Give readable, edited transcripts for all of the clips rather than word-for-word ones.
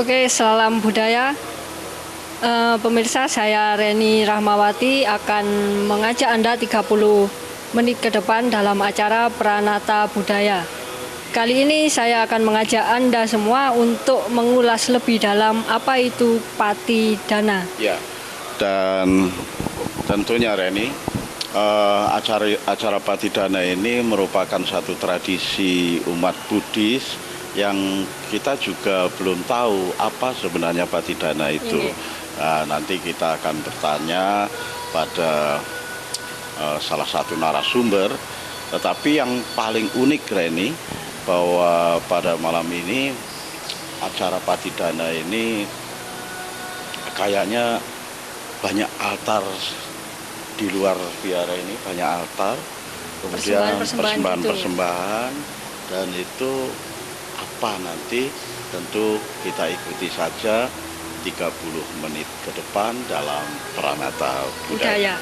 Oke, salam budaya. Pemirsa, saya Reni Rahmawati akan mengajak Anda 30 menit ke depan dalam acara Pranata Budaya. Kali ini saya akan mengajak Anda semua untuk mengulas lebih dalam apa itu Patidana. Ya, dan tentunya Reni, acara Patidana ini merupakan satu tradisi umat Buddhis yang kita juga belum tahu apa sebenarnya Patidana itu. Nah, nanti kita akan bertanya pada salah satu narasumber. Tetapi yang paling unik Reni, bahwa pada malam ini acara Patidana ini kayaknya banyak altar di luar biara ini, banyak altar, kemudian persembahan-persembahan, dan itu apa nanti tentu kita ikuti saja 30 menit ke depan dalam Pranata Budaya.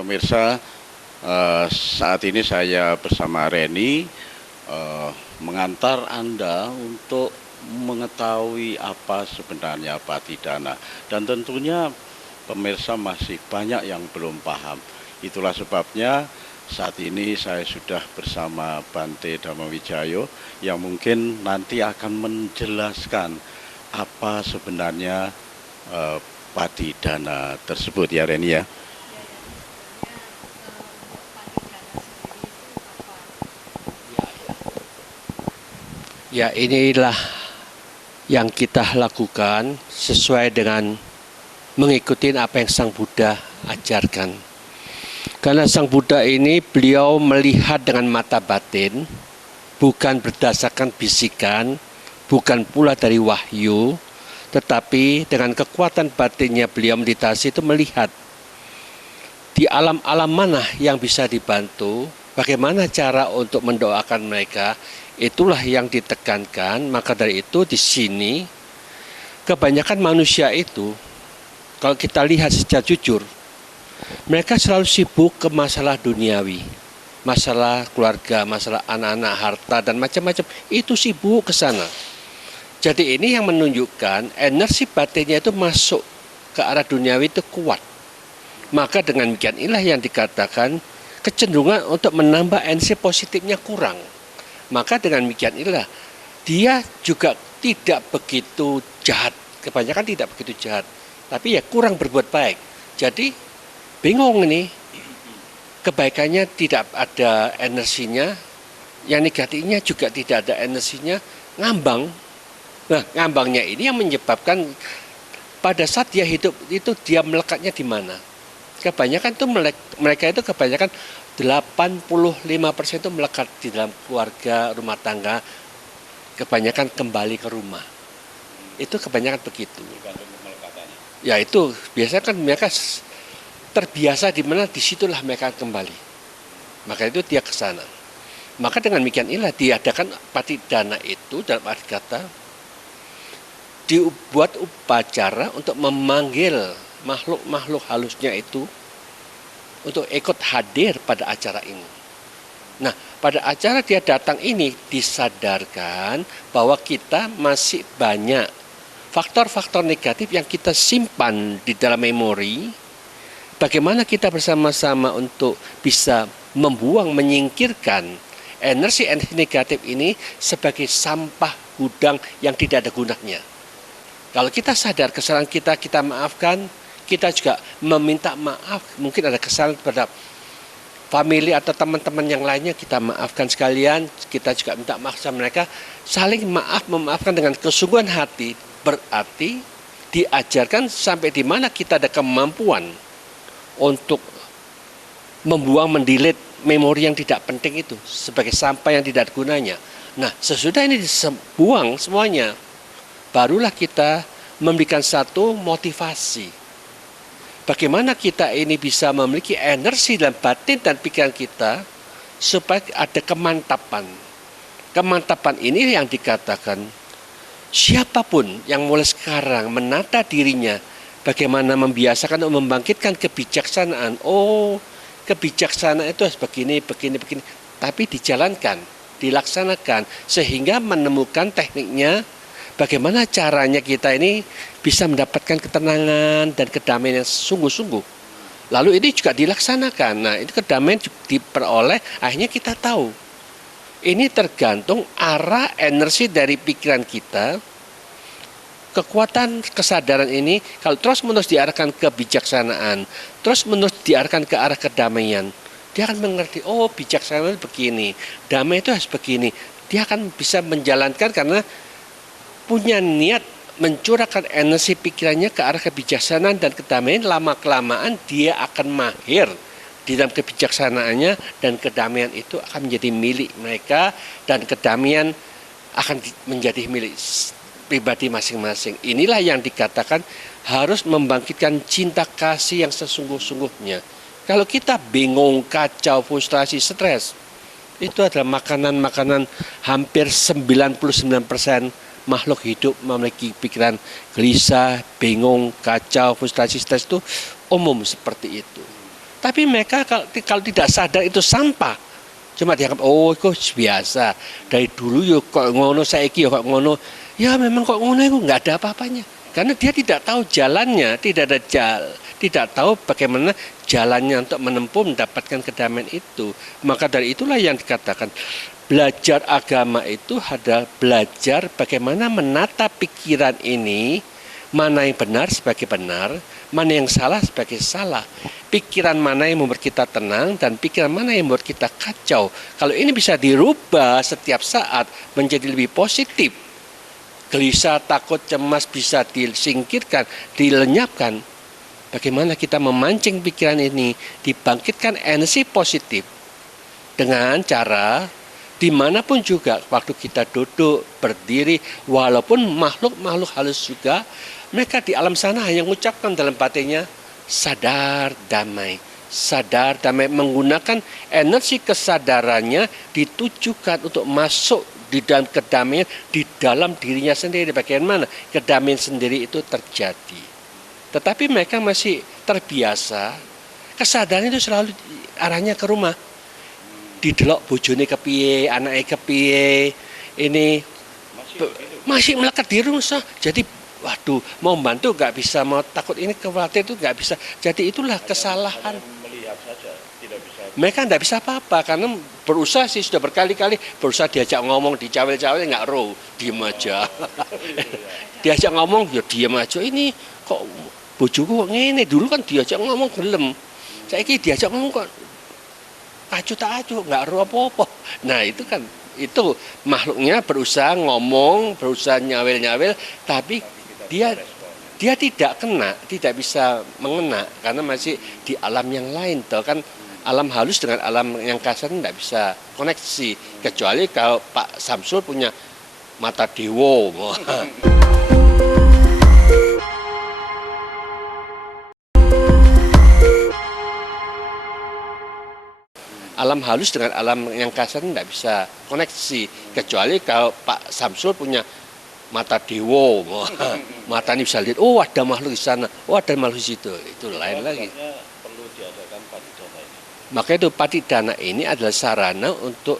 pemirsa, saat ini saya bersama Reni mengantar Anda untuk mengetahui apa sebenarnya Patidana. Dan tentunya pemirsa masih banyak yang belum paham. Itulah sebabnya saat ini saya sudah bersama Bante Dhammawijayo yang mungkin nanti akan menjelaskan apa sebenarnya Patidana tersebut, ya Reni ya. Ya, inilah yang kita lakukan sesuai dengan mengikuti apa yang Sang Buddha ajarkan. Karena Sang Buddha ini beliau melihat dengan mata batin, bukan berdasarkan bisikan, bukan pula dari wahyu, tetapi dengan kekuatan batinnya beliau meditasi itu melihat di alam-alam mana yang bisa dibantu, bagaimana cara untuk mendoakan mereka. Itulah yang ditekankan. Maka dari itu di sini kebanyakan manusia itu, kalau kita lihat secara jujur, mereka selalu sibuk ke masalah duniawi, masalah keluarga, masalah anak-anak, harta dan macam-macam. Itu sibuk ke sana. Jadi ini yang menunjukkan energi batinnya itu masuk ke arah duniawi itu kuat. Maka dengan demikian inilah yang dikatakan kecenderungan untuk menambah energi positifnya kurang. Maka dengan demikian inilah dia juga tidak begitu jahat, kebanyakan tidak begitu jahat, tapi ya kurang berbuat baik. Jadi bingung ini, kebaikannya tidak ada energinya, yang negatifnya juga tidak ada energinya, ngambang. Nah, ngambangnya ini yang menyebabkan pada saat dia hidup itu dia melekatnya di mana? Kebanyakan itu mereka itu kebanyakan 85% itu melekat di dalam keluarga, rumah tangga, kebanyakan kembali ke rumah. Itu kebanyakan begitu. Ya itu biasanya kan mereka terbiasa di mana disitulah mereka kembali. Maka itu dia ke sana. Maka dengan demikian inilah diadakan Patidana itu dalam arti kata dibuat upacara untuk memanggil makhluk-makhluk halusnya itu untuk ikut hadir pada acara ini. Nah, pada acara dia datang ini disadarkan bahwa kita masih banyak faktor-faktor negatif yang kita simpan di dalam memori. Bagaimana kita bersama-sama untuk bisa membuang, menyingkirkan energi-energi negatif ini sebagai sampah gudang yang tidak ada gunanya. Kalau kita sadar kesalahan kita, kita maafkan, kita juga meminta maaf, mungkin ada kesalahan terhadap family atau teman-teman yang lainnya, kita maafkan sekalian, kita juga minta maaf sama mereka, saling maaf, memaafkan dengan kesungguhan hati, berarti diajarkan sampai di mana kita ada kemampuan untuk membuang, mendelete memori yang tidak penting itu sebagai sampah yang tidak ada gunanya. Nah, sesudah ini dibuang semuanya, barulah kita memberikan satu motivasi. Bagaimana kita ini bisa memiliki energi dalam batin dan pikiran kita supaya ada kemantapan. Kemantapan ini yang dikatakan siapapun yang mulai sekarang menata dirinya, bagaimana membiasakan untuk membangkitkan kebijaksanaan. Oh, kebijaksanaan itu harus begini, begini, begini. Tapi dijalankan, dilaksanakan sehingga menemukan tekniknya. Bagaimana caranya kita ini bisa mendapatkan ketenangan dan kedamaian yang sungguh-sungguh. Lalu ini juga dilaksanakan. Nah, itu kedamaian diperoleh, akhirnya kita tahu. Ini tergantung arah energi dari pikiran kita. Kekuatan kesadaran ini kalau terus-menerus diarahkan ke bijaksanaan, terus-menerus diarahkan ke arah kedamaian, dia akan mengerti, oh bijaksana begini, damai itu harus begini. Dia akan bisa menjalankan karena punya niat mencurahkan energi pikirannya ke arah kebijaksanaan dan kedamaian. Lama-kelamaan dia akan mahir di dalam kebijaksanaannya dan kedamaian itu akan menjadi milik mereka dan kedamaian akan menjadi milik pribadi masing-masing. Inilah yang dikatakan harus membangkitkan cinta kasih yang sesungguh-sungguhnya. Kalau kita bingung, kacau, frustrasi, stres, itu adalah makanan-makanan hampir 99% makhluk hidup memiliki pikiran gelisah, bingung, kacau, frustrasi, stres itu umum seperti itu. Tapi mereka kalau tidak sadar itu sampah. Cuma dianggap, oh itu biasa. Dari dulu yuk kok ngono, saiki yuk kok ngono. Ya memang kok ngono itu nggak ada apa-apanya. Karena dia tidak tahu jalannya, tidak tahu bagaimana jalannya untuk menempuh mendapatkan kedamaian itu. Maka dari itulah yang dikatakan belajar agama itu adalah belajar bagaimana menata pikiran ini, mana yang benar sebagai benar, mana yang salah sebagai salah. Pikiran mana yang membuat kita tenang dan pikiran mana yang membuat kita kacau. Kalau ini bisa dirubah setiap saat menjadi lebih positif, gelisah, takut, cemas bisa disingkirkan, dilenyapkan. Bagaimana kita memancing pikiran ini, dibangkitkan energi positif dengan cara dimanapun juga waktu kita duduk, berdiri, walaupun makhluk-makhluk halus juga, mereka di alam sana hanya mengucapkan dalam batinnya, sadar damai, menggunakan energi kesadarannya ditujukan untuk masuk di dalam kedamaian di dalam dirinya sendiri. Bagaimana kedamaian sendiri itu terjadi. Tetapi mereka masih terbiasa, kesadaran itu selalu arahnya ke rumah. Didelok bojone kepiye, anaknya kepiye, ini masih melekat di rumah. Jadi waduh, mau bantu nggak bisa, mau takut ini khawatir itu nggak bisa. Jadi itulah kesalahan. Melihat saja, tidak bisa. Mereka nggak bisa apa-apa karena berusaha sih, sudah berkali-kali berusaha diajak ngomong, dicawel-cawel nggak roh, diem aja. Diajak ngomong ya diem aja. Ini kok bojoku kok ngene, dulu kan diajak ngomong gelem. Saiki diajak ngomong kok acuh tak acuh, nggak roh apa-apa. Nah itu kan, itu makhluknya berusaha ngomong, berusaha nyawel-nyawel, tapi dia tidak kena, tidak bisa mengena karena masih di alam yang lain toh kan. Alam halus dengan alam yang kasar tidak bisa koneksi, kecuali kalau Pak Samsul punya mata dewa. Alam halus dengan alam yang kasar tidak bisa koneksi, kecuali kalau Pak Samsul punya mata dewa. Mata ini bisa lihat, oh ada makhluk di sana, oh ada makhluk di situ, itu lain lagi. Perlu diadakan patidana ini. Maka itu patidana ini adalah sarana untuk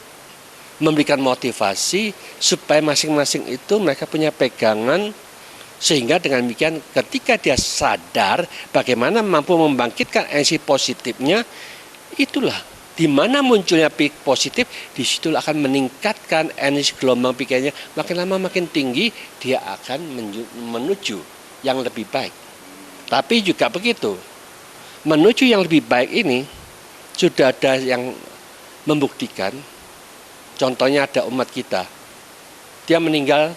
memberikan motivasi supaya masing-masing itu mereka punya pegangan, sehingga dengan demikian ketika dia sadar bagaimana mampu membangkitkan energi positifnya, itulah di mana munculnya pik positif, di situ akan meningkatkan energi gelombang pikirannya, makin lama makin tinggi, dia akan menuju yang lebih baik. Tapi juga begitu, menuju yang lebih baik ini sudah ada yang membuktikan. Contohnya ada umat kita, dia meninggal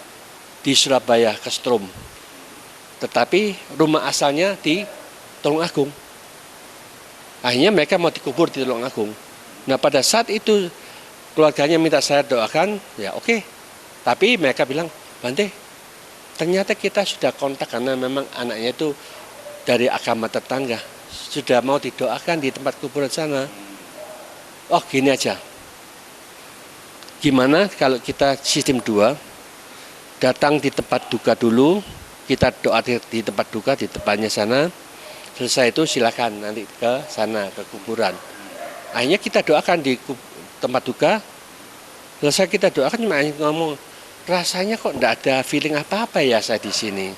di Surabaya Kestrom, tetapi rumah asalnya di Tulungagung. Akhirnya mereka mau dikubur di Tulungagung. Nah pada saat itu keluarganya minta saya doakan, ya oke. Tapi mereka bilang, Bante, ternyata kita sudah kontak karena memang anaknya itu dari agama tetangga. Sudah mau didoakan di tempat kuburan sana. Oh gini aja, gimana kalau kita sistem 2, datang di tempat duka dulu, kita doa di tempat duka, di tempatnya sana, selesai itu silakan nanti ke sana, ke kuburan. Akhirnya kita doakan di tempat duka, selesai kita doakan cuma ngomong, rasanya kok enggak ada feeling apa-apa ya saya di sini.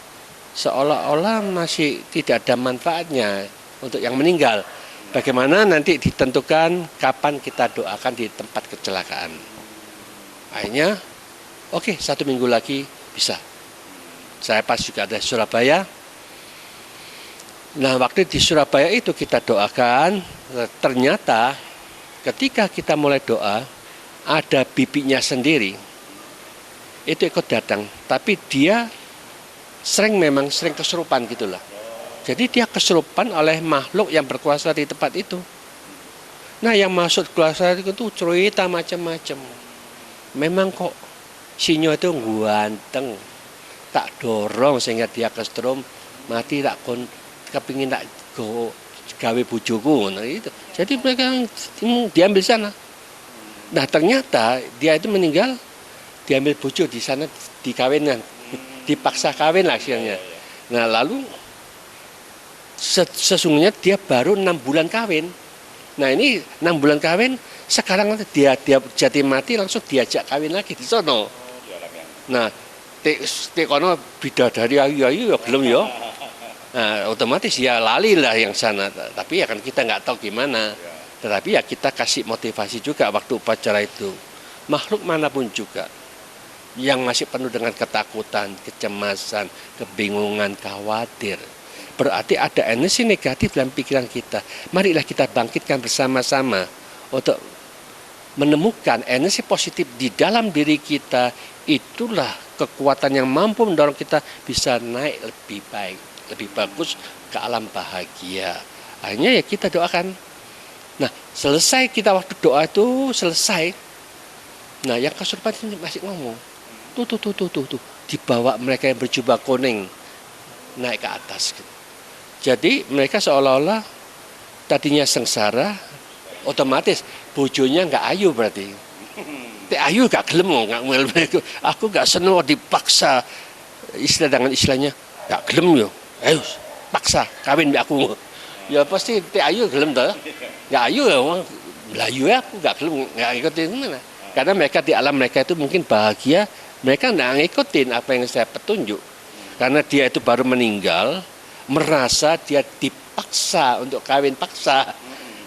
Seolah-olah masih tidak ada manfaatnya untuk yang meninggal. Bagaimana nanti ditentukan kapan kita doakan di tempat kecelakaan. Akhirnya, oke, 1 minggu lagi bisa. Saya pas juga ada Surabaya. Nah, waktu di Surabaya itu kita doakan, ternyata ketika kita mulai doa, ada bibinya sendiri. Itu ikut datang, tapi dia memang sering kesurupan gitulah. Jadi dia kesurupan oleh makhluk yang berkuasa di tempat itu. Nah yang masuk kuasa itu cerita macam-macam. Memang kok sinyo itu ganteng, tak dorong sehingga dia kesetrum, mati tak kepingin tak gawe bojoku. Nah, itu. Jadi mereka diambil sana. Nah ternyata dia itu meninggal, diambil bojo di sana, dikawinkan, dipaksa kawin akhirnya. Nah lalu sesungguhnya dia baru 6 bulan kawin, Nah ini 6 bulan kawin, sekarang dia jati mati langsung diajak kawin lagi di sono. Nah, kono bidadari ayu-ayu ya belum ya. Nah, otomatis ya lali lah yang sana. Tapi ya kan kita nggak tahu gimana. Tetapi ya kita kasih motivasi juga waktu upacara itu. Makhluk manapun juga yang masih penuh dengan ketakutan, kecemasan, kebingungan, khawatir. Berarti ada energi negatif dalam pikiran kita. Marilah kita bangkitkan bersama-sama untuk menemukan energi positif di dalam diri kita. Itulah kekuatan yang mampu mendorong kita bisa naik lebih baik, lebih bagus ke alam bahagia. Akhirnya ya kita doakan. Nah, selesai kita waktu doa itu selesai. Nah, yang kesurupan ini masih ngomong. Tuh. Dibawa mereka yang berjubah kuning naik ke atas gitu. Jadi mereka seolah-olah tadinya sengsara, otomatis bojonya nggak ayu berarti. Ayu gak gelem, aku gak seneng dipaksa, istilahnya gak gelem yo, ayo paksa kawin mbak aku. Ya pasti ayu gelem toh, gak ayu ya, Melayu ya aku gak gelem, gak ikutin mana. Karena mereka di alam mereka itu mungkin bahagia, mereka nggak ngikutin apa yang saya petunjuk. Karena dia itu baru meninggal, merasa dia dipaksa untuk kawin paksa.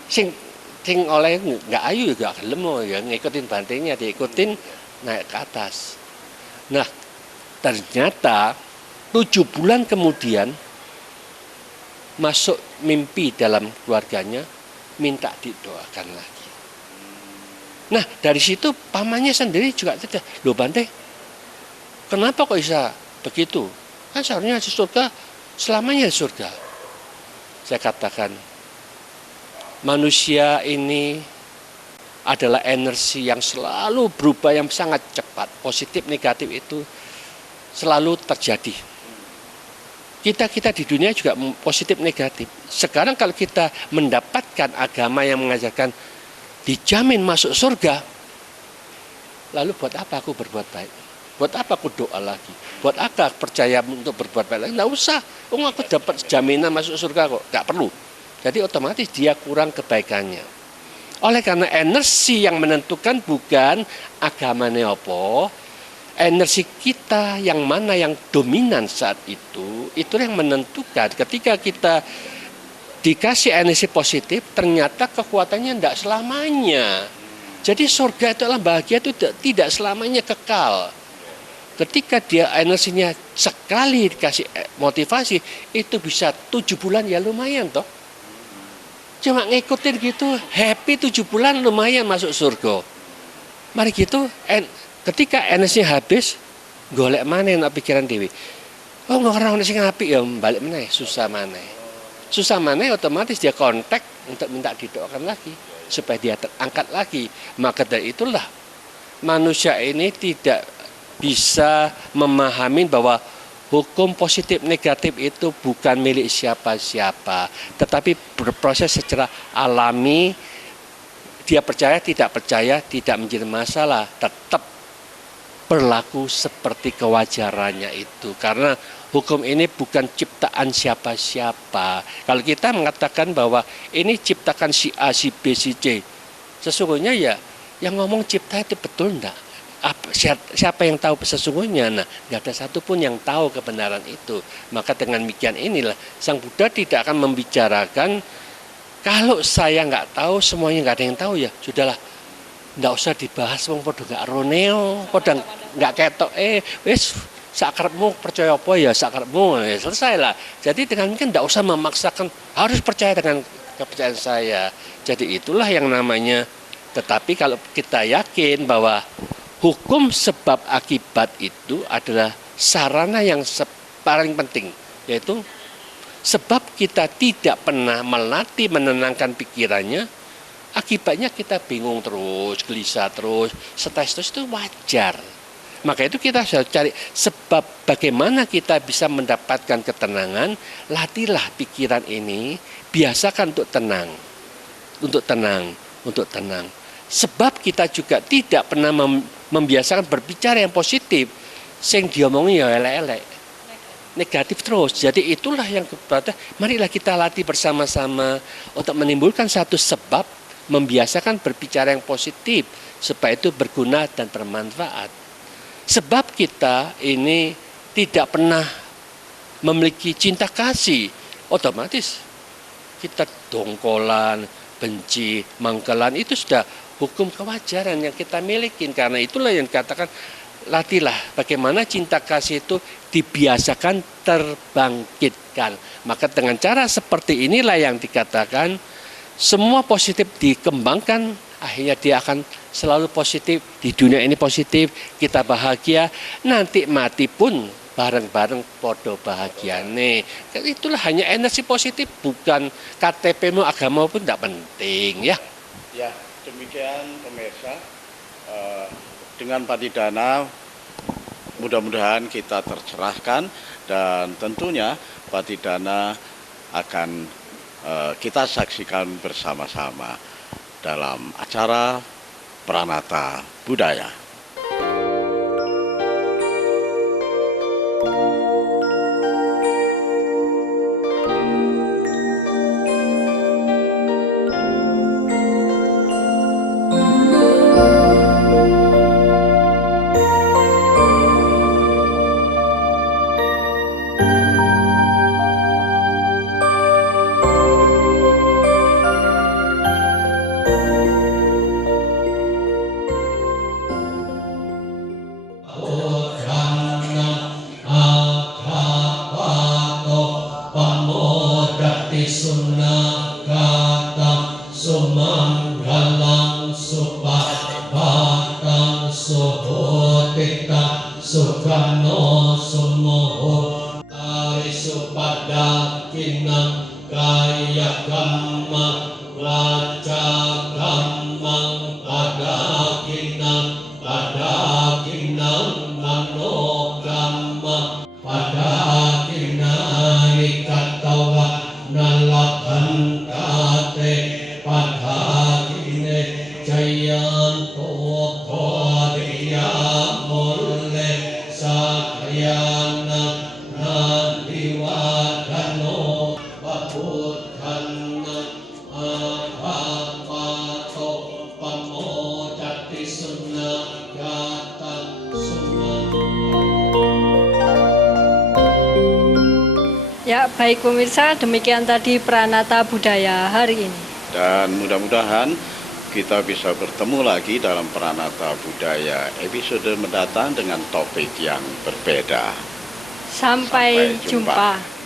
Sing oleh nggak ayu juga gelem ya ngikutin bantainya, diikutin naik ke atas. Nah, ternyata 7 bulan kemudian masuk mimpi dalam keluarganya, minta didoakan lagi. Nah, dari situ pamannya sendiri juga tidak, loh Bante, kenapa kok bisa begitu? Kan seharusnya di surga, selamanya di surga. Saya katakan, manusia ini adalah energi yang selalu berubah yang sangat cepat. Positif, negatif itu selalu terjadi. Kita di dunia juga positif, negatif. Sekarang kalau kita mendapatkan agama yang mengajarkan dijamin masuk surga, lalu buat apa aku berbuat baik? Buat apa aku doa lagi? Buat apa percaya untuk berbuat baik lagi? Nggak usah. Aku dapat jaminan masuk surga kok. Nggak perlu. Jadi otomatis dia kurang kebaikannya. Oleh karena energi yang menentukan bukan agamanya apa, energi kita yang mana yang dominan saat itu yang menentukan. Ketika kita dikasih energi positif, ternyata kekuatannya tidak selamanya. Jadi surga itu adalah bahagia itu tidak selamanya kekal. Ketika dia energinya sekali dikasih motivasi, itu bisa 7 bulan ya lumayan toh. Cuma ngikutin gitu, happy 7 bulan lumayan masuk surga. Mari gitu, ketika energinya habis, golek mana yang pikiran dewi. Oh nggak orang sing apik ya balik mana, susah mana otomatis dia kontak untuk minta didoakan lagi supaya dia terangkat lagi. Maka dari itulah manusia ini tidak bisa memahami bahwa hukum positif negatif itu bukan milik siapa-siapa, tetapi berproses secara alami. Dia percaya, tidak percaya, tidak menjadi masalah, tetap berlaku seperti kewajarannya itu. Karena hukum ini bukan ciptaan siapa-siapa. Kalau kita mengatakan bahwa ini ciptakan si A, si B, si C, sesungguhnya ya yang ngomong cipta itu betul enggak? Siapa yang tahu sesungguhnya? Nah, nggak ada satupun yang tahu kebenaran itu. Maka dengan demikian inilah Sang Buddha tidak akan membicarakan kalau saya nggak tahu, semuanya nggak ada yang tahu ya sudahlah, nggak usah dibahas. Wong podo nggak roneo, podo nggak ketok. Wes sakarepmu percaya apa ya sakarepmu, ya selesai lah. Jadi dengan mungkin nggak usah memaksakan harus percaya dengan kepercayaan saya. Jadi itulah yang namanya. Tetapi kalau kita yakin bahwa hukum sebab akibat itu adalah sarana yang paling penting, yaitu sebab kita tidak pernah melatih menenangkan pikirannya, akibatnya kita bingung terus, gelisah terus, stres terus, itu wajar. Maka itu kita harus cari sebab bagaimana kita bisa mendapatkan ketenangan. Latihlah pikiran ini, biasakan untuk tenang. Sebab kita juga tidak pernah membiasakan berbicara yang positif, sing diomongi ya elek-elek, negatif terus. Jadi itulah yang kepada marilah kita latih bersama-sama untuk menimbulkan satu sebab membiasakan berbicara yang positif supaya itu berguna dan bermanfaat. Sebab kita ini tidak pernah memiliki cinta kasih, otomatis kita dongkolan, benci, mangkelan, itu sudah hukum kewajaran yang kita miliki. Karena itulah yang dikatakan, latihlah bagaimana cinta kasih itu dibiasakan terbangkitkan. Maka dengan cara seperti inilah yang dikatakan semua positif dikembangkan, akhirnya dia akan selalu positif. Di dunia ini positif, kita bahagia, nanti mati pun bareng-bareng podo bahagiane. Itulah hanya energi positif, bukan KTP-mu, agama pun tidak penting ya. Ya, demikian pemirsa. Dengan Patidana mudah-mudahan kita tercerahkan, dan tentunya Patidana akan kita saksikan bersama-sama dalam acara Pranata Budaya. Sumanggalang supatang suhotika sukano sumoho ari supadakinang kaya gamma raja gammang padakinang mano gamma padakinani katawa nalakan kate padhakine jayanto kodiya mulle sakayana nandiwadano pabuddhana abhavato pamodati sunnagatan sumang. Ya, baik pemirsa, demikian tadi Pranata Budaya hari ini. Dan mudah-mudahan kita bisa bertemu lagi dalam Pranata Budaya episode mendatang dengan topik yang berbeda. Sampai Sampai jumpa. jumpa.